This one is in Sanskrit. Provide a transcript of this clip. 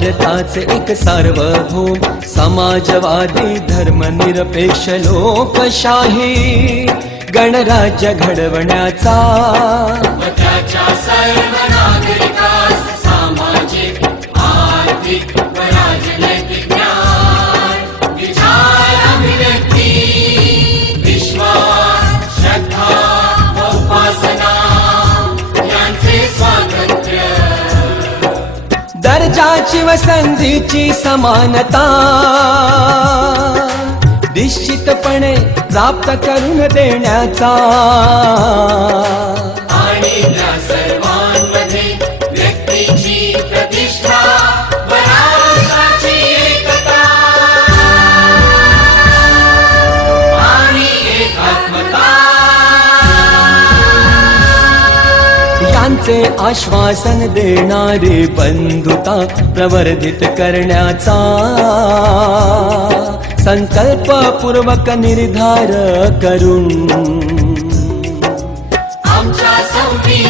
भारता एक सार्व हो समाजवादी धर्मनिरपेक्ष लोकशाही गणराज्य घडवण्याचा शिवसंधीची समानता निश्चितपणे प्राप्त करून देण्याचा आमचे आश्वासन देणारे बंधुता प्रवर्धित करण्याचा संकल्प पूर्वक निर्धार करून आमच्या